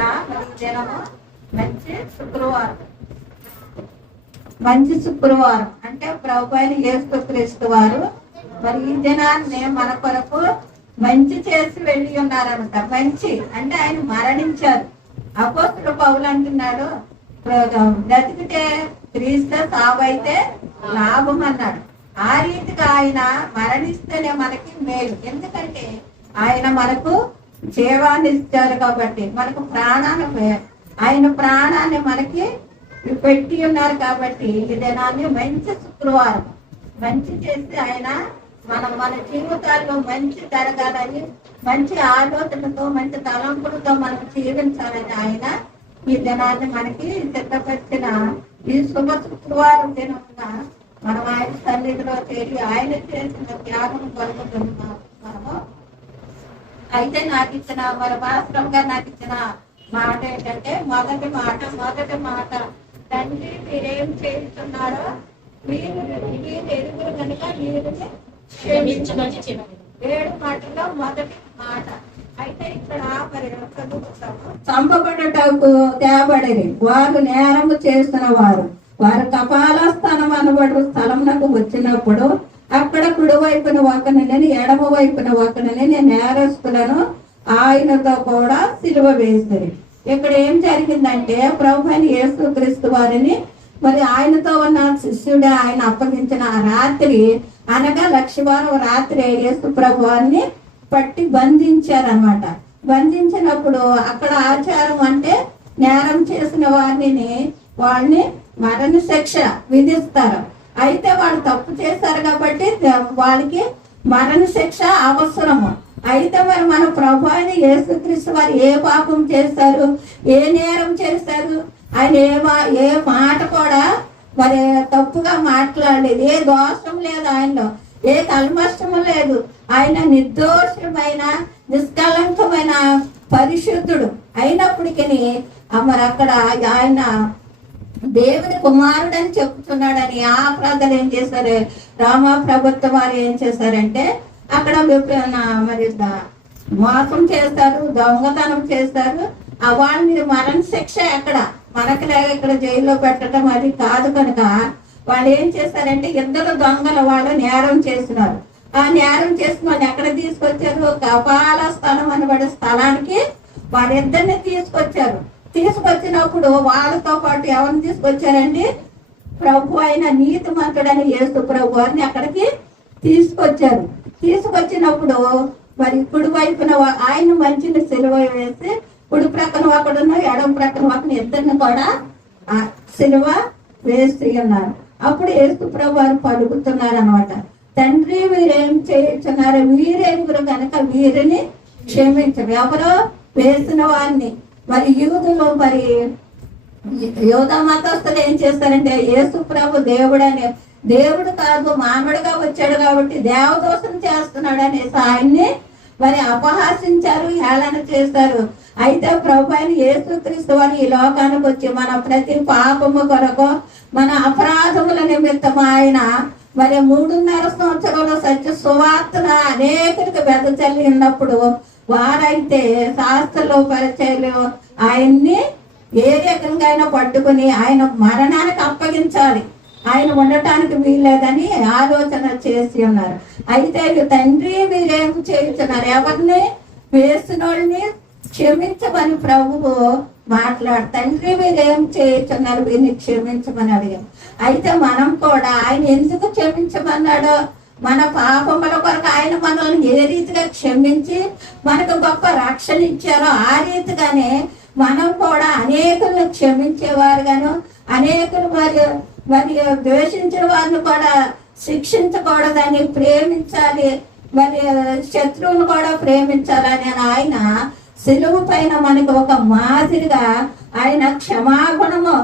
నా మరి దినము మంచి శుక్రవారం. మంచి శుక్రవారం అంటే ప్రభు అయిన యేసుక్రీస్తు వారు మరి ఈ దినాన్ని మన కొరకు మంచి చేసి వెళ్ళి ఉన్నారన్నమాట. మంచి అంటే ఆయన మరణించారు. అపోస్తలుడు పౌలు అంటున్నాడు, బ్రతికితే క్రీస్తు, సావైతే లాభం అన్నాడు. ఆ రీతిగా ఆయన మరణిస్తేనే మనకి మేలు. ఎందుకంటే ఆయన మనకు జీవాన్ని ఇచ్చారు కాబట్టి, మనకు ప్రాణాన్ని, ఆయన ప్రాణాన్ని మనకి పెట్టి ఉన్నారు కాబట్టి ఈ దినాన్ని మంచి శుక్రవారం మంచి చేసి ఆయన మన జీవితాల్లో మంచి జరగాలని, మంచి ఆలోచనతో, మంచి తలంపులతో మనం జీవించాలని ఆయన ఈ దినాన్ని మనకి సిద్ధపరిచిన ఈ శుభ శుక్రవారం దినమున మనం ఆయన సన్నిధిలో చేరి ఆయన చేసిన త్యాగం కొలుగుతున్నాము. అయితే నాకు ఇచ్చిన మరి భాస్కర్ గారు నాకు ఇచ్చిన మాట ఏంటంటే మొదటి మాట తండ్రి మీరేం చేస్తున్నారో మీరు ఎరుగురు కనుక మీరు క్షమించమని చెప్పారు. 7 మాటల్లో మొదటి మాట. అయితే ఇక్కడ మరి చంపబడటకు తేబడిరి వారు నేరము చేస్తున్న వారు కపాలస్థానం అనబడు స్థలంలో వచ్చినప్పుడు అక్కడ కుడివైపున ఒకనని ఎడమ వైపున ఒకనని నేరస్తులను ఆయనతో కూడా సిలువ వేస్తారు. ఇక్కడ ఏం జరిగిందంటే ప్రభు అయిన యేసుక్రీస్తు వారిని మరి ఆయనతో ఉన్న శిష్యుడు ఆయన అప్పగించిన ఆ రాత్రి అనగా లక్షవారం రాత్రి యేసు ప్రభు వారిని పట్టి బంధించారనమాట. బంధించినప్పుడు అక్కడ ఆచారం అంటే నేరం చేసిన వాళ్ళని మరణ శిక్ష విధిస్తారు. అయితే వాళ్ళు తప్పు చేశారు కాబట్టి వాళ్ళకి మరణ శిక్ష అవసరము. అయితే మరి మన ప్రభు అయిన యేసుక్రీస్తు వారు ఏ పాపం చేస్తారు, ఏ నేరం చేస్తారు, ఆయన ఏ మాట కూడా మరి తప్పుగా మాట్లాడలేదు. ఏ దోషం లేదు ఆయనలో, ఏ కల్మషము లేదు. ఆయన నిర్దోషమైన నిష్కలంకమైన పరిశుద్ధుడు అయినప్పటికీ మరి అక్కడ ఆయన దేవుని కుమారుడు అని చెప్తున్నాడని ఆ ప్రజలు ఏం చేశారు, రామ ప్రభుత్వం వారు ఏం చేశారంటే అక్కడ మరి మోసం చేస్తారు, దొంగతనం చేస్తారు. వాళ్ళని మరణ శిక్ష ఎక్కడ మనకి లేక ఇక్కడ జైల్లో పెట్టడం అది కాదు కనుక వాళ్ళు ఏం చేశారంటే 2 దొంగల వాళ్ళు నేరం చేసినారు. ఆ నేరం చేసిన వాళ్ళు ఎక్కడ తీసుకొచ్చారు, కపాల స్థలం అనబడే స్థలానికి వాళ్ళిద్దరిని తీసుకొచ్చారు. తీసుకొచ్చినప్పుడు వాళ్ళతో పాటు ఎవరిని తీసుకొచ్చారండి, ప్రభు అయిన నీతిమంతుడని యేసు ప్రభు వారిని అక్కడికి తీసుకొచ్చారు. తీసుకొచ్చినప్పుడు మరి కుడి వైపున ఆయన మంచిని సిలువ వేసి కుడి ప్రక్కన ఒకడున్న ఎడమ ప్రక్కన ఒకడు ఇద్దరిని కూడా సిలువ వేసి ఉన్నారు. అప్పుడు యేసు ప్రభు వారు పలుకుతున్నారు అనమాట, తండ్రి వీరేం చేస్తున్నారు, వీరెవరు కనుక వీరిని క్షమించరు. ఎవరో వేసిన వారిని మరి యూదులు మరి యూద మతస్థులు ఏం చేస్తారంటే యేసు ప్రభు దేవుడు కాదు మానవుడిగా వచ్చాడు కాబట్టి దేవదోషం చేస్తున్నాడు అనేసి ఆయన్ని మరి అపహాసించారు, హేళన చేస్తారు. అయితే ప్రభు అయిన యేసుక్రీస్తు వారు ఈ లోకానికి వచ్చి మన ప్రతి పాపము కొరకు మన అపరాధముల నిమిత్తం ఆయన మరి 3.5 సంవత్సరంలో సత్య సువార్తన అనేకులకు వెదజల్లి ఉన్నప్పుడు వారైతే శాస్త్రలో పరిచయలు ఆయన్ని ఏ రకంగా అయినా పట్టుకుని ఆయన మరణానికి అప్పగించాలి, ఆయన ఉండటానికి వీల్లేదని ఆలోచన చేసి ఉన్నారు. అయితే తండ్రి మీరేం చేస్తున్నారు, ఎవరిని వేసిన వాళ్ళని క్షమించమని ప్రభువు మాట్లాడు. తండ్రి మీరేం చేస్తున్నారు, వీరిని క్షమించమని అడిగారు. అయితే మనం కూడా ఆయన ఎందుకు క్షమించమన్నాడో, మన పాపముల కొరకు ఆయన మనల్ని ఏ రీతిగా క్షమించి మనకు గొప్ప రక్షణ ఇచ్చారో ఆ రీతిగానే మనం కూడా అనేకులను క్షమించేవారుగాను, అనేకులు మరి ద్వేషించిన వారిని కూడా శిక్షించకూడదని, ప్రేమించాలి, మరి శత్రువును కూడా ప్రేమించాలని ఆయన సిలువ పైన మనకు ఒక మాదిరిగా ఆయన క్షమాగుణము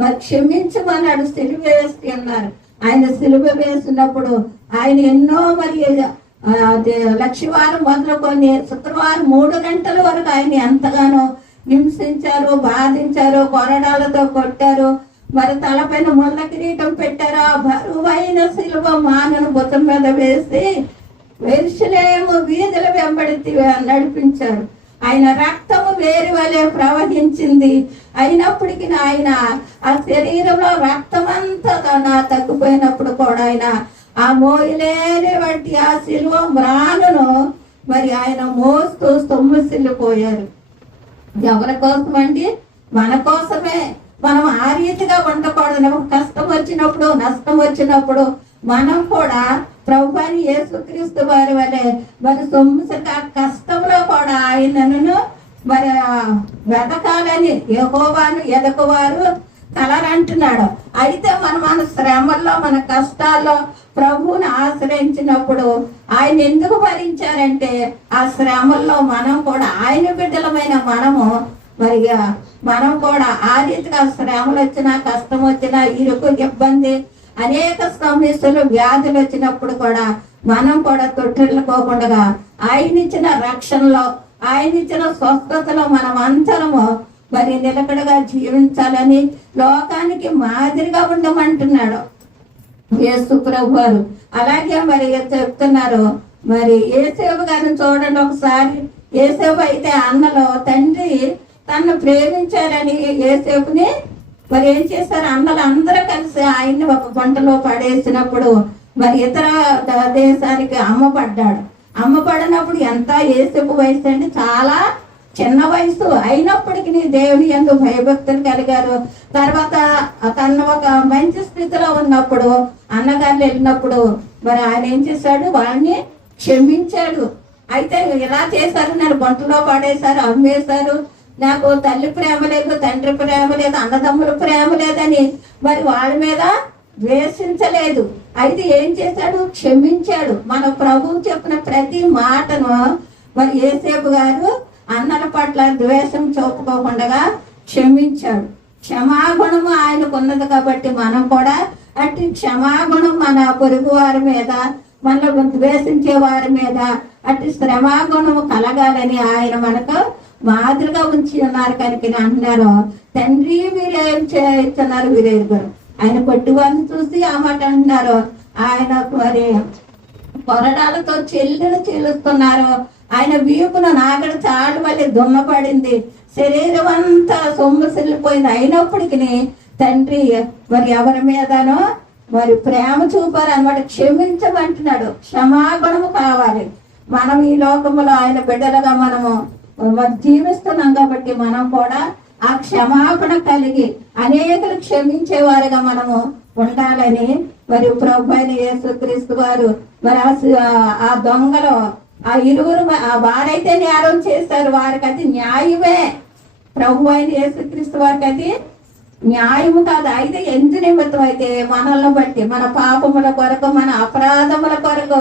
మరి క్షమించమన్నాడు. సిలువ వేసి ఉన్నారు. ఆయన సిలువ వేసినప్పుడు ఆయన ఎన్నో మరి లక్షవారం మొదలుకొని శుక్రవారం 3 గంటల వరకు ఆయన ఎంతగానో హింసించారు, బాధించారు, కొరడాలతో కొట్టారు, మరి తలపైన ముళ్ళ కిరీటం పెట్టారు. ఆ బరువైన సిలువ మానను బుతం మీద వేసి యెరూషలేము వీధుల వెంబడి నడిపించారు. ఆయన రక్తము వేరు వలె ప్రవహించింది. అయినప్పటికీ ఆయన ఆ శరీరంలో రక్తం అంతా తగ్గిపోయినప్పుడు కూడా ఆయన ఆ మోయలేని వంటి ఆ శిలువ మ్రానును మరి ఆయన మోస్తూ సొమ్ముసిల్లిపోయారు. ఎవరి కోసం అండి? మన కోసమే. మనం ఆ రీతిగా ఉండకూడదు. కష్టం వచ్చినప్పుడు, నష్టం వచ్చినప్పుడు మనం కూడా ప్రభువుని యేసుక్రీస్తు వారి వలె మరి సొమ్ముసిగా కష్టంలో కూడా ఆయనను మరి వెతకాలని యెహోవాను ఎదకువారు కలరంటున్నాడు. అయితే మన శ్రమల్లో, మన కష్టాల్లో ప్రభువుని ఆశ్రయించినప్పుడు ఆయన ఎందుకు భరించారంటే ఆ శ్రమల్లో మనం కూడా ఆయన బిడ్డలమైన మరి మనం కూడా ఆ రీతిగా శ్రమలు వచ్చినా, కష్టం వచ్చినా, ఇరుకు ఇబ్బంది, అనేక సమస్యలు, వ్యాధులు వచ్చినప్పుడు కూడా మనం కూడా తొట్టిల్లుకోకుండా ఆయన ఇచ్చిన రక్షణలో, ఆయన ఇచ్చిన స్వస్థతలో మనం అందరము మరి నిలకడగా జీవించాలని లోకానికి మాదిరిగా ఉండమంటున్నాడు యేసు ప్రభు వారు. అలాగే మరి చెప్తున్నారు. మరి యేసేపు గారిని చూడండి ఒకసారి. యేసేపు అయితే అన్నలో తండ్రి తను ప్రేమించారని యేసేపుని మరి ఏం చేశారు? అన్నలు అందరూ కలిసి ఆయన్ని ఒక గుంటలో పడేసినప్పుడు మరి ఇతర దేశానికి అమ్మపడినప్పుడు ఎంత యేసేపు వయసు అండి? చాలా చిన్న వయసు. అయినప్పటికీ దేవుని యందు భయభక్తులు కలిగారు. తర్వాత తను ఒక మంచి స్థితిలో ఉన్నప్పుడు అన్నగారు వెళ్ళినప్పుడు మరి ఆయన ఏం చేశాడు? వాళ్ళని క్షమించాడు. అయితే ఇలా చేశారు, నన్ను గుంటలో పడేశారు, అమ్మేశారు, నాకు తల్లి ప్రేమ లేదు, తండ్రి ప్రేమ లేదు, అన్నదమ్ముల ప్రేమ లేదని మరి వాళ్ళ మీద ద్వేషించలేదు. అయితే ఏం చేశాడు? క్షమించాడు. మన ప్రభువు చెప్పిన ప్రతి మాటను మరి యేసేపు గారు అన్నల పట్ల ద్వేషం చూపుకోకుండా క్షమించాడు. క్షమాగుణము ఆయనకు ఉన్నది కాబట్టి మనం కూడా అట్టి క్షమాగుణం మన పొరుగు వారి మీద, మనల్ని ద్వేషించే వారి మీద అట్టి శ్రమాగుణము కలగాలని ఆయన మనకు మాదిరిగా ఉంచి ఉన్నారు. కనుక అంటున్నారు, తండ్రి మీరేం చేస్తున్నారు వీరెరుగురు. ఆయన కొట్టువారిని చూసి ఆ మాట అంటున్నారు. ఆయన మరి కొరడాలతో చెల్లిని చీలుస్తున్నారు. ఆయన వీపున నాగడ చాటు వల్ల దున్నపడింది, శరీరం అంతా సొమ్ముసిల్లిపోయింది. అయినప్పటికీ తండ్రి మరి ఎవరి మీదనో మరి ప్రేమ చూపారు అన్నమాట. క్షమించమంటున్నాడు. క్షమాగుణము కావాలి. మనం ఈ లోకములో ఆయన బిడ్డలుగా మనము మరి జీవిస్తున్నాం కాబట్టి మనం కూడా ఆ క్షమాపణ కలిగి అనేకలు క్షమించేవారుగా మనము ఉండాలని మరి ప్రభు అయిన యేసుక్రీస్తు వారు మరి ఆ దొంగలు ఆ ఇరువురు వారైతే నేరం చేశారు, వారికి అది న్యాయమే. ప్రభు అయిన యేసుక్రీస్తు వారికి అది న్యాయము కాదు. అయితే ఎందు నిమిత్తం అయితే మనల్ని బట్టి, మన పాపముల కొరకు, మన అపరాధముల కొరకు,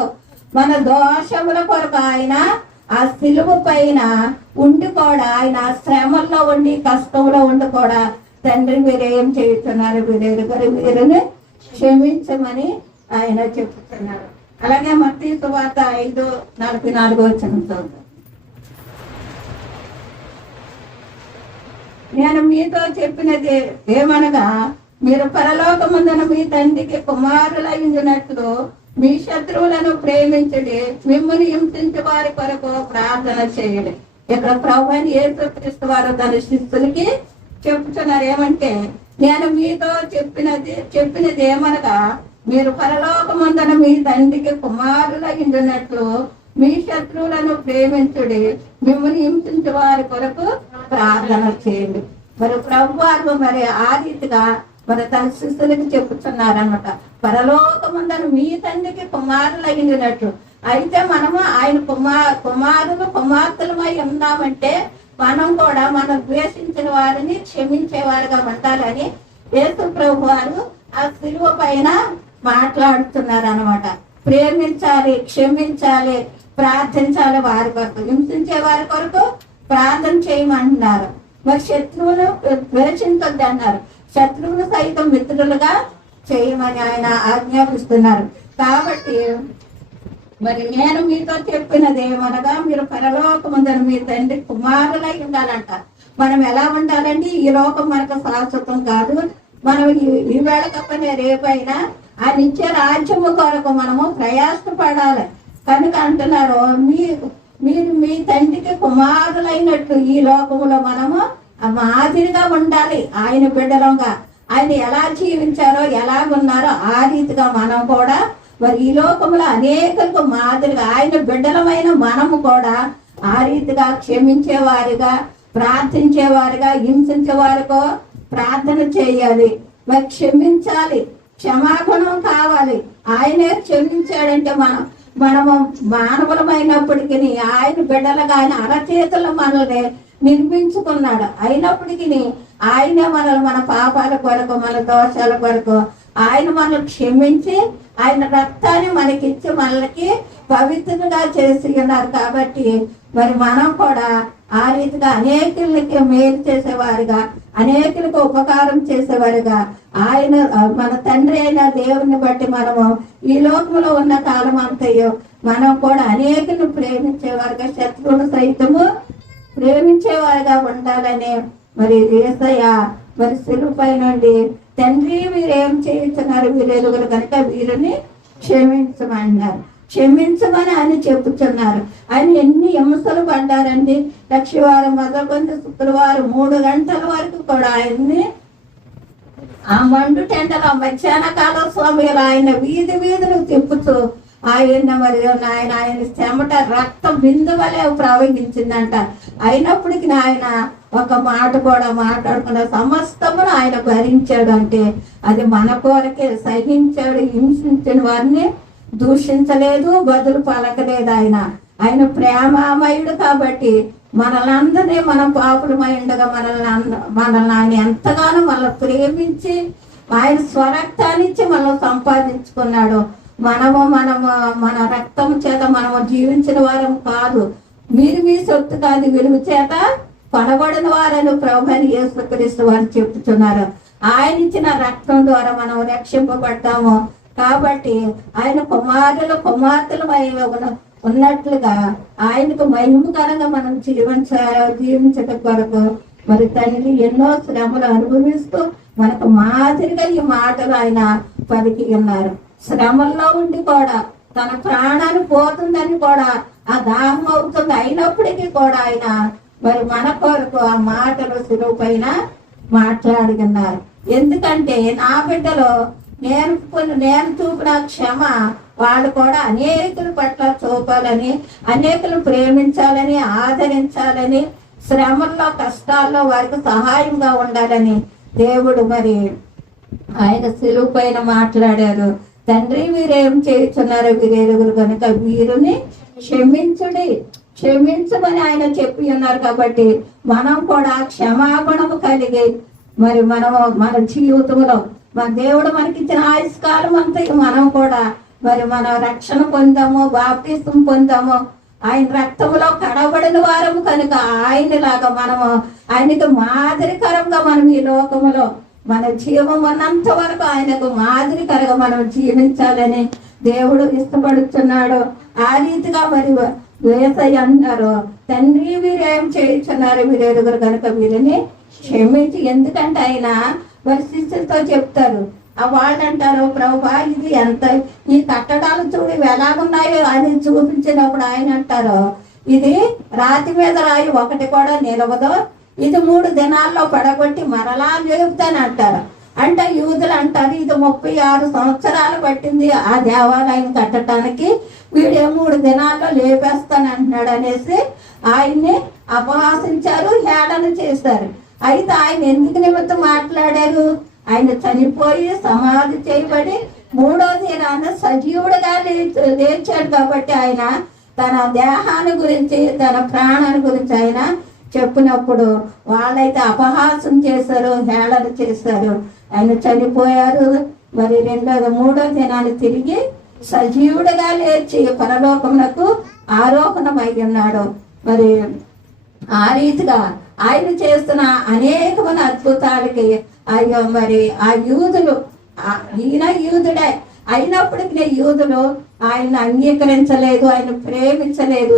మన దోషముల కొరకు ఆయన ఆ సిలువ పైన ఉండి కూడా, ఆయన శ్రమల్లో ఉండి, కష్టంలో ఉండి కూడా తండ్రి మీరేం చేస్తున్నారు వీరిని క్షమించమని ఆయన చెప్తున్నారు. అలాగే మత్తయి సువార్త 5:44 నేను మీతో చెప్పినది ఏమనగా, మీరు పరలోకమందున మీ తండ్రికి కుమారులైనట్లు మీ శత్రువులను ప్రేమించడి, మిమ్మల్ని హింసించే వారి కొరకు ప్రార్థన చేయండి. ఇక్కడ ప్రభువైన యేసుక్రీస్తు వారు తన శిష్యులకి చెప్తున్నారు ఏమంటే, నేను మీతో చెప్పినది ఏమనగా, మీరు పరలోకమందున మీ తండ్రికి కుమారులైనట్లు మీ శత్రువులను ప్రేమించుడి, మిమ్మల్ని హింసించే వారి కొరకు ప్రార్థన చేయండి. మరి ప్రభువారు మరి ఆ రీతిగా మరి తన శిష్యులకి చెప్పుతున్నారన్నమాట. పరలోకమందున మీ తండ్రికి కుమారులైనట్లు. అయితే మనము ఆయన కుమారులు కుమార్తెలమై ఉన్నామంటే మనం కూడా మనం ద్వేషించిన వారిని క్షమించేవారుగా ఉండాలని యేసు ప్రభు వారు ఆ శిలువ పైన మాట్లాడుతున్నారు అన్నమాట. ప్రేమించాలి, క్షమించాలి, ప్రార్థించాలి, వారి కొరకు, హింసించే వారి కొరకు ప్రార్థన చేయమంటున్నారు. మరి శత్రువులు ద్వేషించొద్దు అన్నారు. శత్రువులు సైతం మిత్రులుగా చేయమని ఆయన ఆజ్ఞాపిస్తున్నారు. కాబట్టి మరి నేను మీతో చెప్పినది ఏమనగా, మీరు పరలోకమందున మీ తండ్రి కుమారులై ఉండాలంట. మనం ఎలా ఉండాలండి? ఈ లోకం మనకు శాశ్వతం కాదు. మనం ఈ వేళ కప్పనే రేపైనా ఆ నిత్య రాజ్యము కొరకు మనము ప్రయాసపడాలి. కనుక అంటున్నారు, మీరు మీ తండ్రికి కుమారులైనట్లు ఈ లోకములో మనము మాదిరిగా ఉండాలి. ఆయన బిడ్డలంగా ఆయన ఎలా జీవించారో ఎలాగున్నారో ఆ రీతిగా మనం కూడా మరి ఈ లోకంలో అనేకులకు మాదిరిగా ఆయన బిడ్డలమైన మనము కూడా ఆ రీతిగా క్షమించేవారిగా, ప్రార్థించేవారిగా, హింసించేవారికో ప్రార్థన చేయాలి. మరి క్షమించాలి, క్షమాగుణం కావాలి. ఆయనే క్షమించాడంటే మనము మానవులమైనప్పటికీ ఆయన బిడ్డలుగా ఆయన అరచేతులు మనల్ని నిర్మించుకున్నాడు. అయినప్పటికీ ఆయనే మనల్ని మన పాపాల కొరకు, మన దోషాల కొరకు ఆయన మనల్ని క్షమించి ఆయన రక్తాన్ని మనకిచ్చి మనకి పవిత్రంగా చేసి ఉన్నారు. కాబట్టి మరి మనం కూడా ఆ రీతిగా అనేకులకి మేలు చేసేవారుగా, అనేకులకు ఉపకారం చేసేవారుగా ఆయన మన తండ్రి అయిన దేవుని బట్టి మనము ఈ లోకంలో ఉన్న కాలం అంతయో మనం కూడా అనేకులను ప్రేమించేవారుగా, శత్రువులు సైతము ప్రేమించేవారుగా ఉండాలని మరి యేసయ్య మరి శిలువపై నుండి తండ్రి వీరేం చేస్తున్నారు వీరెరుగురు కనుక వీరిని క్షమించమన్నారు. క్షమించమని ఆయన చెప్పుతున్నారు. ఆయన ఎన్ని హింసలు పడ్డారండి. లక్షవారం మొదలుకొని శుక్రవారం 3 గంటల వరకు కూడా ఆయన్ని ఆ మండు టెండలో మధ్యాహ్న కాల స్వామిలు ఆయన వీధులు తిప్పుతూ ఆయన మరి ఆయన చెమట రక్తం బిందువలే ప్రవహించిందంట. అయినప్పటికీ ఆయన ఒక మాట కూడా మాట్లాడుకున్న సమస్తమును ఆయన భరించాడు. అంటే అది మన కోరకే సహించాడు. హింసించిన వారిని దూషించలేదు, బదులు పలకలేదు. ఆయన ప్రేమామయుడు కాబట్టి మనలందరినీ మనం పాపులమై ఉండగా మనల్ని ఆయన ఎంతగానో మనల్ని ప్రేమించి ఆయన స్వరక్తాన్నిచ్చి మనం సంపాదించుకున్నాడు. మన రక్తం చేత మనము జీవించిన వారం కాదు, మీరు మీ సొత్తు కాదు, విలువ చేత కొనబడిన వారని ప్రభువైన యేసుక్రీస్తు వారు చెప్తున్నారు. ఆయన ఇచ్చిన రక్తం ద్వారా మనం రక్షింపబడ్డాము. కాబట్టి ఆయన కుమార్తెలు ఉన్నట్లుగా ఆయనకు మహిమకరంగా మనం జీవించడం కొరకు మరి తండ్రి ఎన్నో శ్రమలు అనుభవిస్తూ మనకు మాదిరిగా ఈ మాటలు ఆయన పలికి ఉన్నారు. శ్రమల్లో ఉండి కూడా తన ప్రాణాన్ని పోతుందని కూడా ఆ దాహం అవుతుంది. అయినప్పటికీ కూడా ఆయన మరి మన కొరకు ఆ మాటలు శిలువ పైన మాట్లాడుతున్నారు. ఎందుకంటే నా బిడ్డలో నేను చూపిన క్షమ వాళ్ళు కూడా అనేకుల పట్ల చూపాలని, అనేకులు ప్రేమించాలని, ఆదరించాలని, శ్రమల్లో కష్టాల్లో వారికి సహాయంగా ఉండాలని దేవుడు మరి ఆయన శిలువ పైన మాట్లాడారు. తండ్రి వీరేం చేస్తున్నారు వీరెరుగురు కనుక వీరిని క్షమించమని ఆయన చెప్పి ఉన్నారు. కాబట్టి మనం కూడా క్షమాగుణము కలిగి మరి మన జీవితంలో మన దేవుడు మనకిచ్చిన ఆయుష్కాలం అంతా మనం కూడా మరి మన రక్షణ పొందాము, బాప్తిసం పొందాము, ఆయన రక్తంలో కడబడిన వారము కనుక ఆయనలాగా మనము ఆయనకు మాదిరికరంగా మనం ఈ లోకములో మన జీవం ఉన్నంత వరకు ఆయనకు మాదిరికరంగా మనం జీవించాలని దేవుడు ఇష్టపడుతున్నాడు. ఆ రీతిగా మరి యేసయ్య అన్నారు, తండ్రి వీరేం చేస్తున్నారు వీరెరుగురు కనుక వీరిని క్షమించి. ఎందుకంటే ఆయన మరి శిష్యులతో చెప్తారు. వాళ్ళు అంటారు, ప్రభువా ఇది ఎంత ఈ కట్టడాలు చూడు ఎలాగున్నాయో అని చూపించినప్పుడు ఆయన అంటారు, ఇది రాతి మీద రాయి ఒకటి కూడా నిలవదు, ఇది 3 దినాల్లో పడగొట్టి మరలా లేపుతానంటారు. అంటే యూదులు అంటారు ఇది 36 సంవత్సరాలు పట్టింది ఆ దేవాలయం కట్టడానికి, వీడే 3 దినాల్లో లేపేస్తానంటున్నాడు అనేసి ఆయన్ని అపహాసించారు, హేళన చేశారు. అయితే ఆయన ఎందుకు నిమిత్తం మాట్లాడారు? ఆయన చనిపోయి సమాధి చేయబడి 3వ దినాన సజీవుడుగా లేచాడు. కాబట్టి ఆయన తన దేహాన్ని గురించి, తన ప్రాణాన్ని గురించి ఆయన చెప్పినప్పుడు వాళ్ళైతే అపహాసం చేశారు, హేళన చేశారు. ఆయన చనిపోయారు, మరి 3వ దినాన్ని తిరిగి సజీవుడుగా లేచి పరలోకమునకు ఆరోహణమై ఉన్నాడు. మరి ఆ రీతిగా ఆయన చేస్తున్న అనేకమైన అద్భుతాలకి అయ్యో మరి ఆ యూదులు, ఈయన యూదుడే అయినప్పటికీ యూదులు ఆయన అంగీకరించలేదు, ఆయన ప్రేమించలేదు.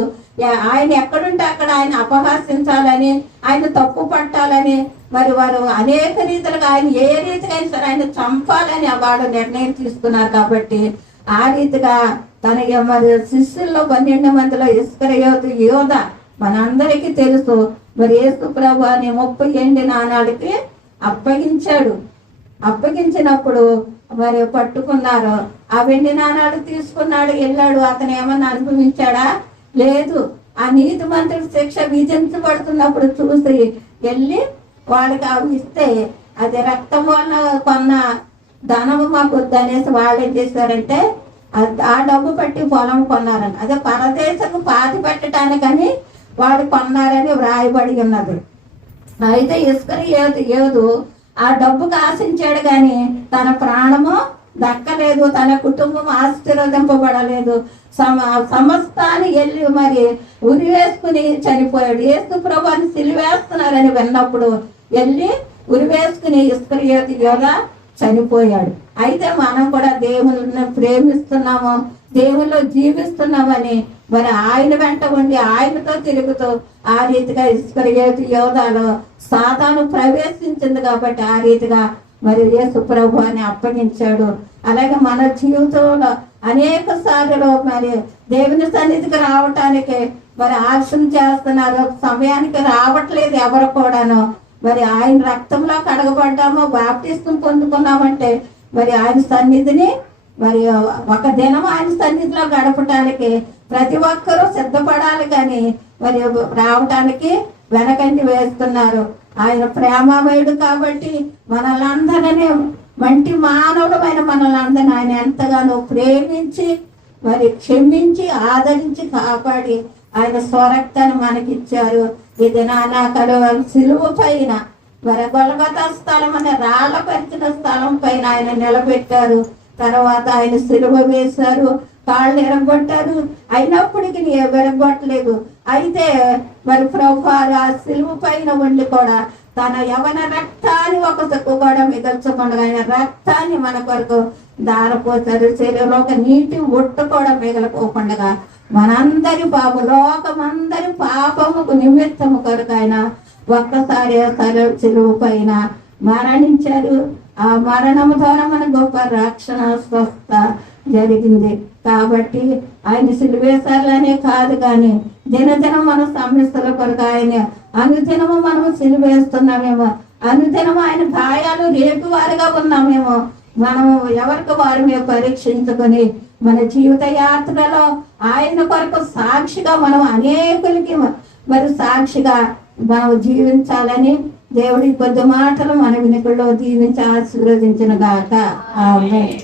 ఆయన ఎక్కడుంటే అక్కడ ఆయన అపహాసించాలని, ఆయన తప్పు పట్టాలని మరి వారు అనేక రీతిలుగా ఆయన ఏ రీతిగా అయినా సరే ఆయన చంపాలని వాడు నిర్ణయం తీసుకున్నారు. కాబట్టి ఆ రీతిగా తన మరి శిష్యుల్లో 12 మందిలో ఇస్కరియోతు యోధ మనందరికీ తెలుసు. మరి యేసు ప్రభువుని 30 ఎండి నాణాలకి అప్పగించాడు. అప్పగించినప్పుడు మరి పట్టుకున్నారు. ఆ వెండి నాణాలు తీసుకున్నాడు, వెళ్ళాడు. అతను ఏమన్నా అనుభవించాడా? లేదు. ఆ నీతి మంత్రుడు శిక్ష విధించబడుతున్నప్పుడు చూసి వెళ్ళి వాళ్ళకి అవి ఇస్తే, అది రక్తం వల్ల కొన్న ధనము మాకు వద్దనేసి వాళ్ళు ఏం చేశారంటే ఆ డబ్బు పెట్టి పొలం కొన్నారని, అదే పరదేశం పాతి పెట్టడానికని వాడు కొన్నారని వ్రాయబడి ఉన్నది. అయితే ఇస్కరియోతు ఆ డబ్బుకు ఆశించాడు కానీ తన ప్రాణము దక్కలేదు, తన కుటుంబం ఆశీర్వదింపబడలేదు. సమస్తాన్ని వెళ్ళి మరి ఉరి వేసుకుని చనిపోయాడు. యేసు ప్రభువుని సిలువేస్తున్నారని విన్నప్పుడు వెళ్ళి ఉరి వేసుకుని ఇస్కరియోతు యోధ చనిపోయాడు. అయితే మనం కూడా దేవుని ప్రేమిస్తున్నాము, దేవుల్లో జీవిస్తున్నామని మరి ఆయన వెంట ఉండి ఆయనతో తిరుగుతూ ఆ రీతిగా ఇస్కరియోతు యోధాలో సాతాను ప్రవేశించింది కాబట్టి ఆ రీతిగా మరి యేసు ప్రభువుని అప్పగించాడు. అలాగే మన జీవితంలో అనేక సార్లు మరి దేవుని సన్నిధికి రావటానికి మరి ఆలస్యం చేస్తున్నారు, సమయానికి రావట్లేదు ఎవరు కూడాను. మరి ఆయన రక్తంలో కడగబడ్డామో, బాప్టిస్తం పొందుకున్నామంటే మరి ఆయన సన్నిధిని మరి ఒక దినం ఆయన సన్నిధిలో గడపటానికి ప్రతి ఒక్కరూ సిద్ధపడాలి కానీ మరి రావటానికి వెనకంటి వేస్తున్నారు. ఆయన ప్రేమమయుడు కాబట్టి మనలందరినీ, మంటి మానవులమైన మనలందరినీ ఆయన ఎంతగానో ప్రేమించి మరి క్షమించి ఆదరించి కాపాడి ఆయన స్వరక్తాన్ని మనకిచ్చారు. ఇది నానాకలు సిలువ పైన మరి గొల్గొతా స్థలం అనే రాళ్ళ పరిచిన స్థలం పైన ఆయన నిలబెట్టారు. తర్వాత ఆయన సిలువ వేశారు, కాళ్ళు ఎరగొట్టారు. అయినప్పటికీ ఎరగొట్టలేదు. అయితే మరి ప్రభువు ఆ సిలువ పైన ఉండి కూడా తన యవన రక్తాన్ని ఒక తక్కువ కూడా మిగల్చకుండా ఆయన రక్తాన్ని మన కొరకు దారపోతారు. శరీరంలో ఒక నీటి ఒట్టు కూడా మిగలపోకుండా మనందరి లోకమందరి పాపముకు నిమిత్తము కొరకు ఆయన ఒక్కసారి సిలువ పైన మరణించారు. ఆ మరణము ద్వారా మన గొప్ప రక్షణ స్వస్థ జరిగింది. కాబట్టి ఆయన సిలువేశారులనే కాదు కానీ దినదినం మన సమస్యల కొరకు ఆయన అనుదినము మనము సిలువేస్తున్నామేమో, అనుదినము ఆయన గాయాలు రేపు వారిగా ఉన్నామేమో, మనము ఎవరికి వారు మేము పరీక్షించుకొని మన జీవిత యాత్రలో ఆయన కొరకు సాక్షిగా మనం అనేకులకి మరి సాక్షిగా మనం జీవించాలని దేవుడి కొద్ది మాటలు మన వినికుల్లో దీవించి ఆశీర్వదించిన గాక. ఆమేన్.